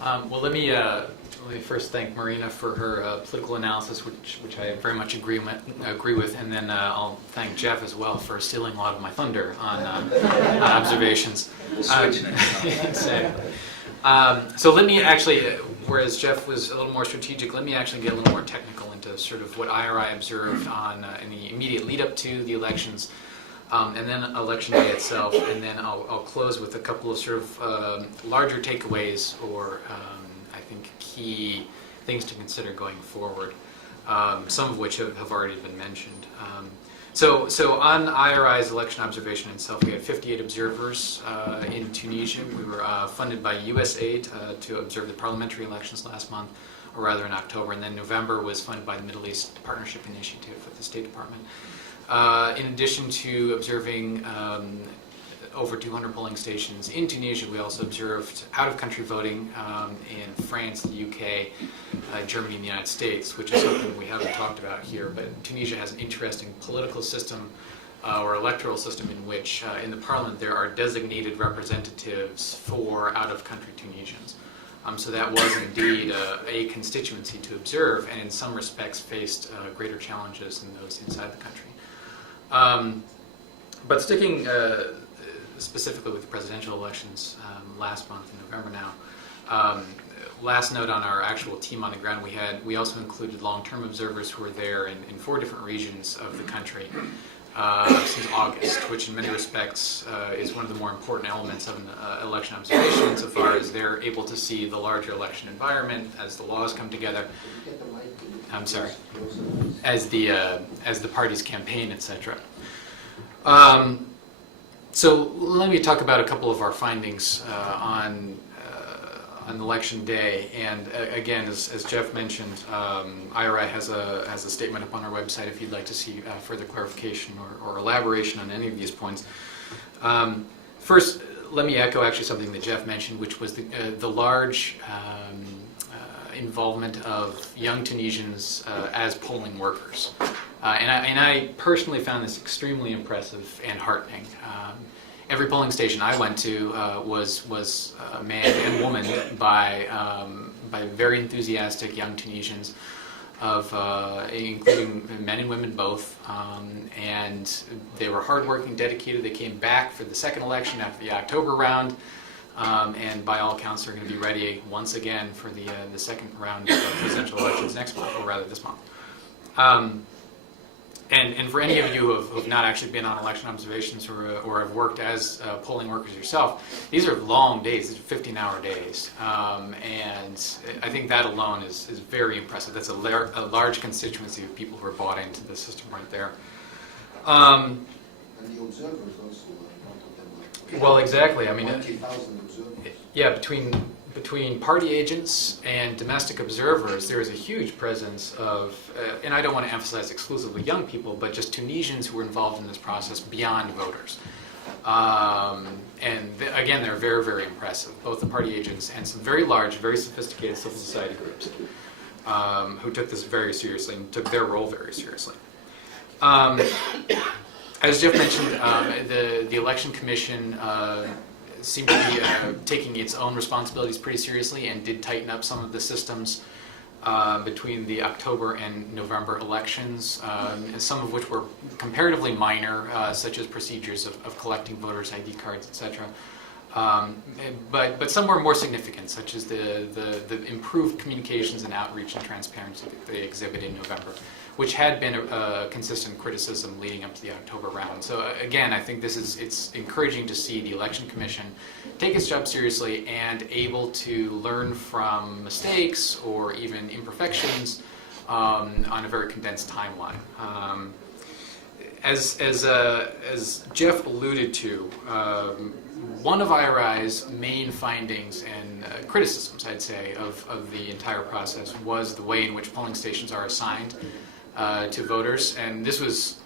Well, let me first thank Marina for her political analysis, which I very much agree with, and then I'll thank Jeff as well for stealing a lot of my thunder on observations. We'll switch next time. Exactly. So let me actually, whereas Jeff was a little more strategic, let me actually get a little more technical into sort of what IRI observed on in the immediate lead up to the elections. And then election day itself, and then I'll close with a couple of sort of larger takeaways or I think key things to consider going forward, some of which have already been mentioned. So on IRI's election observation itself, we had 58 observers in Tunisia. We were funded by USAID to observe the parliamentary elections last month, or rather in October, and then November was funded by the Middle East Partnership Initiative with the State Department. In addition to observing over 200 polling stations in Tunisia, we also observed out-of-country voting in France, the UK, Germany, and the United States, which is something we haven't talked about here. But Tunisia has an interesting political system or electoral system in which in the parliament there are designated representatives for out-of-country Tunisians. So that was indeed a constituency to observe, and in some respects faced greater challenges than those inside the country. But sticking specifically with the presidential elections last month in November now, last note on our actual team on the ground, we also included long-term observers who were there in 4 different regions of the country since August, which in many respects is one of the more important elements of an election observation insofar as they're able to see the larger election environment as the laws come together. I'm sorry. As the parties campaign, etc. So let me talk about a couple of our findings on election day. And again, as Jeff mentioned, IRI has a statement up on our website if you'd like to see further clarification or elaboration on any of these points. First, let me echo actually something that Jeff mentioned, which was the large involvement of young Tunisians as polling workers. And I personally found this extremely impressive and heartening. Every polling station I went to was manned and womaned by very enthusiastic young Tunisians, including men and women both, and they were hardworking, dedicated. They came back for the second election after the October round, and by all accounts they're going to be ready once again for the second round of presidential elections next month, or rather this month. And for any of you who have not actually been on election observations or have worked as polling workers yourself, these are long days, these are 15-hour days. And I think that alone is very impressive. That's a large constituency of people who are bought into the system right there. And the observers also, well, exactly. I mean, 20,000 observers. Yeah, between party agents and domestic observers, there is a huge presence of, and I don't want to emphasize exclusively young people, but just Tunisians who were involved in this process beyond voters. Again, they're very, very impressive, both the party agents and some very large, very sophisticated civil society groups who took this very seriously and took their role very seriously. As Jeff mentioned, the Election Commission seemed to be taking its own responsibilities pretty seriously and did tighten up some of the systems between the October and November elections, some of which were comparatively minor, such as procedures of collecting voters' ID cards, etc. But some were more significant, such as the improved communications and outreach and transparency that they exhibited in November, which had been a consistent criticism leading up to the October round. So again, I think it's encouraging to see the Election Commission take its job seriously and able to learn from mistakes or even imperfections on a very condensed timeline. As Jeff alluded to, one of IRI's main findings and criticisms, I'd say, of the entire process was the way in which polling stations are assigned to voters. And this is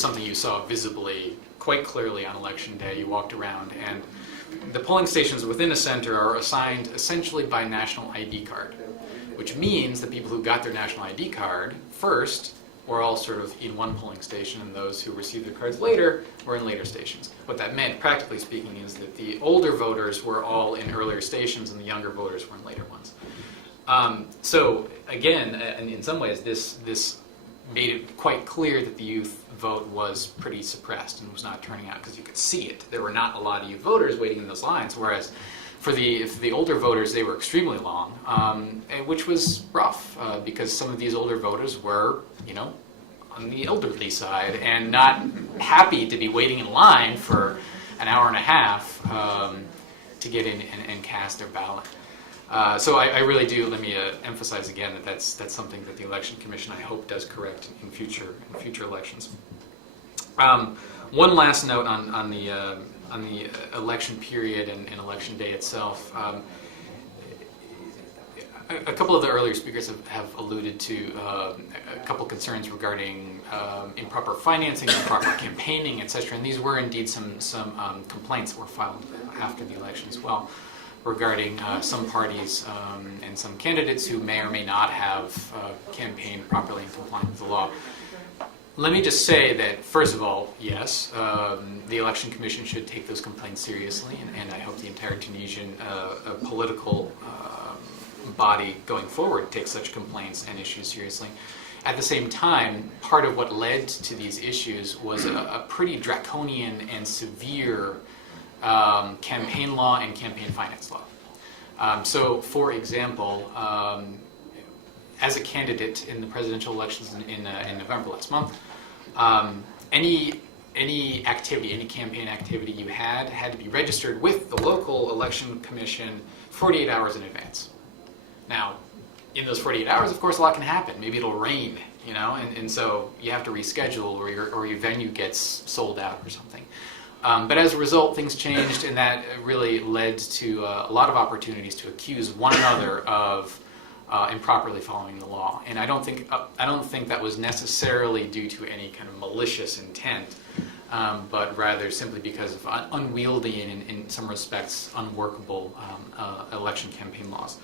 something you saw visibly, quite clearly on election day. You walked around, and the polling stations within a center are assigned essentially by national ID card, which means the people who got their national ID card first were all sort of in one polling station, and those who received their cards later were in later stations. What that meant, practically speaking, is that the older voters were all in earlier stations and the younger voters were in later ones. So again, and in some ways, this made it quite clear that the youth vote was pretty suppressed and was not turning out, because you could see it. There were not a lot of youth voters waiting in those lines, whereas for the older voters, they were extremely long, which was rough, because some of these older voters were, on the elderly side and not happy to be waiting in line for an hour and a half to get in and cast their ballot. So I really do, let me emphasize again that that's something that the Election Commission, I hope, does correct in future elections. One last note on the election period and election day itself. A couple of the earlier speakers have alluded to a couple concerns regarding improper financing, improper campaigning, etc. And these were indeed some complaints that were filed after the election as well, regarding some parties and some candidates who may or may not have campaigned properly in compliance with the law. Let me just say that, first of all, yes, the Election Commission should take those complaints seriously, and I hope the entire Tunisian political body going forward takes such complaints and issues seriously. At the same time, part of what led to these issues was a pretty draconian and severe campaign law and campaign finance law. So, for example, as a candidate in the presidential elections in November last month, any activity, any campaign activity you had to be registered with the local election commission 48 hours in advance. Now, in those 48 hours, of course, a lot can happen. Maybe it'll rain, and so you have to reschedule, or your venue gets sold out or something. But as a result, things changed, and that really led to a lot of opportunities to accuse one another of improperly following the law. And I don't think that was necessarily due to any kind of malicious intent, but rather simply because of unwieldy and, in some respects, unworkable election campaign laws.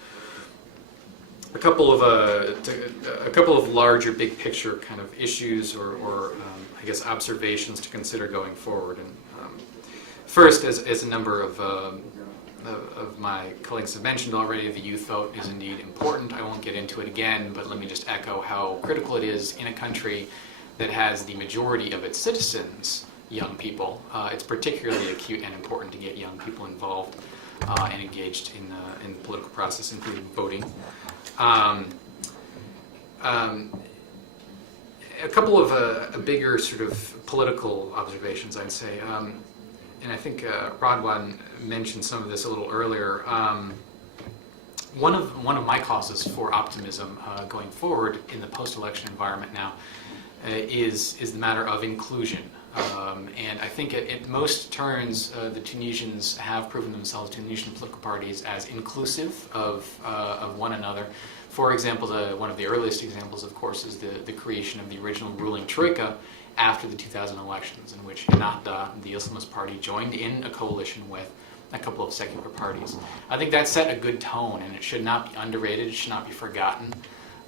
A couple of larger, big picture kind of issues or I guess observations to consider going forward. And first, as a number of my colleagues have mentioned already, the youth vote is indeed important. I won't get into it again, but let me just echo how critical it is in a country that has the majority of its citizens young people. It's particularly acute and important to get young people involved and engaged in the political process, including voting. A couple of bigger sort of political observations, I'd say, and I think Radwan mentioned some of this a little earlier. One of my causes for optimism going forward in the post-election environment now is the matter of inclusion. And I think at most turns, the Tunisians have proven themselves, Tunisian political parties, as inclusive of one another. For example, one of the earliest examples, of course, is the creation of the original ruling troika after the 2000 elections, in which Ennahda, the Islamist party, joined in a coalition with a couple of secular parties. I think that set a good tone, and it should not be underrated, it should not be forgotten,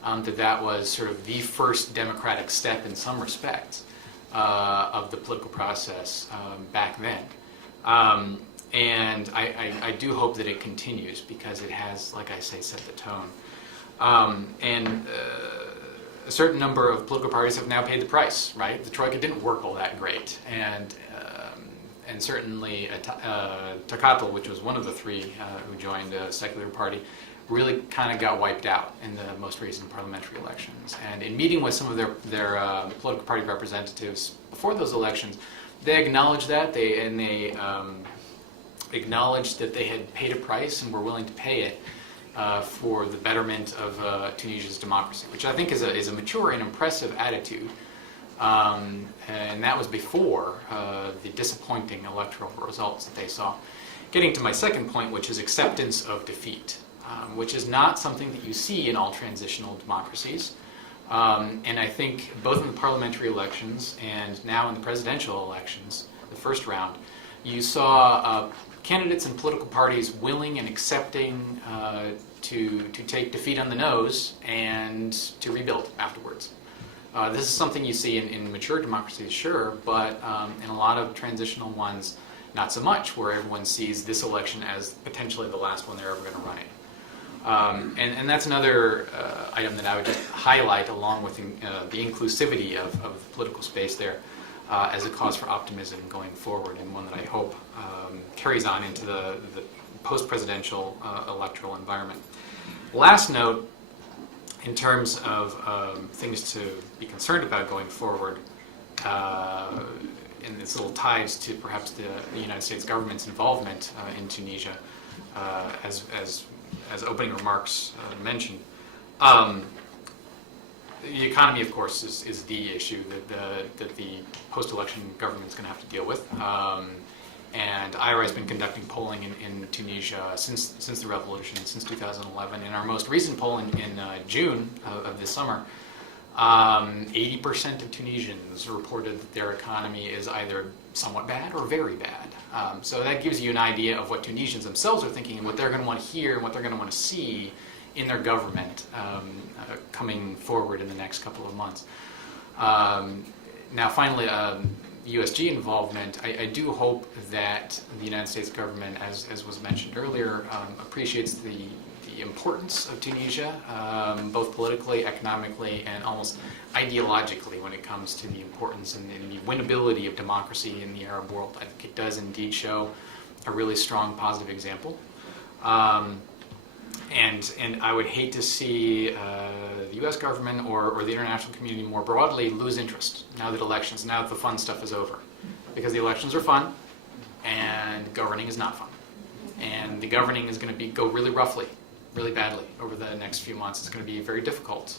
that was sort of the first democratic step in some respects of the political process back then. And I do hope that it continues, because it has, like I say, set the tone. And a certain number of political parties have now paid the price, right? The Troika didn't work all that great, and certainly Takatal, which was one of the three who joined a secular party, really kind of got wiped out in the most recent parliamentary elections. And in meeting with some of their political party representatives before those elections, they acknowledged that, they acknowledged that they had paid a price and were willing to pay it for the betterment of Tunisia's democracy, which I think is a mature and impressive attitude. And that was before the disappointing electoral results that they saw. Getting to my second point, which is acceptance of defeat, which is not something that you see in all transitional democracies. And I think both in the parliamentary elections and now in the presidential elections, the first round, you saw candidates and political parties willing and accepting to take defeat on the nose and to rebuild afterwards. This is something you see in mature democracies, sure, but in a lot of transitional ones, not so much, where everyone sees this election as potentially the last one they're ever going to run in. And that's another item that I would just highlight along with the inclusivity of political space there as a cause for optimism going forward, and one that I hope carries on into the post-presidential electoral environment. Last note, in terms of things to be concerned about going forward, and this little ties to perhaps the United States government's involvement in Tunisia, as opening remarks mentioned. The economy, of course, is the issue that the post-election government's going to have to deal with. And IRI has been conducting polling in Tunisia since the revolution, since 2011. In our most recent poll in June of this summer, 80% of Tunisians reported that their economy is either somewhat bad or very bad. So that gives you an idea of what Tunisians themselves are thinking and what they're going to want to hear and what they're going to want to see in their government coming forward in the next couple of months. Now, finally, USG involvement, I do hope that the United States government, as was mentioned earlier, appreciates the importance of Tunisia, both politically, economically, and almost ideologically when it comes to the importance and the winnability of democracy in the Arab world. I think it does indeed show a really strong positive example. And I would hate to see the U.S. government or the international community more broadly lose interest now that the fun stuff is over. Because the elections are fun, and governing is not fun. And the governing is going to go really roughly, really badly over the next few months. It's going to be very difficult.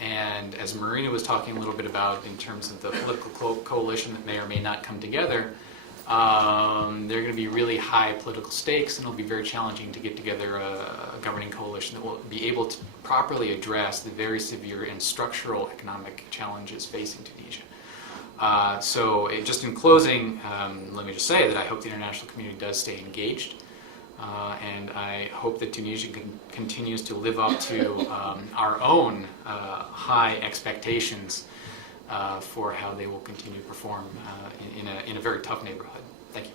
And as Marina was talking a little bit about in terms of the political coalition that may or may not come together, there are going to be really high political stakes, and it'll be very challenging to get together a governing coalition that will be able to properly address the very severe and structural economic challenges facing Tunisia. Just in closing, let me just say that I hope the international community does stay engaged, and I hope that Tunisia continues to live up to our own high expectations for how they will continue to perform in a very tough neighborhood. Thank you.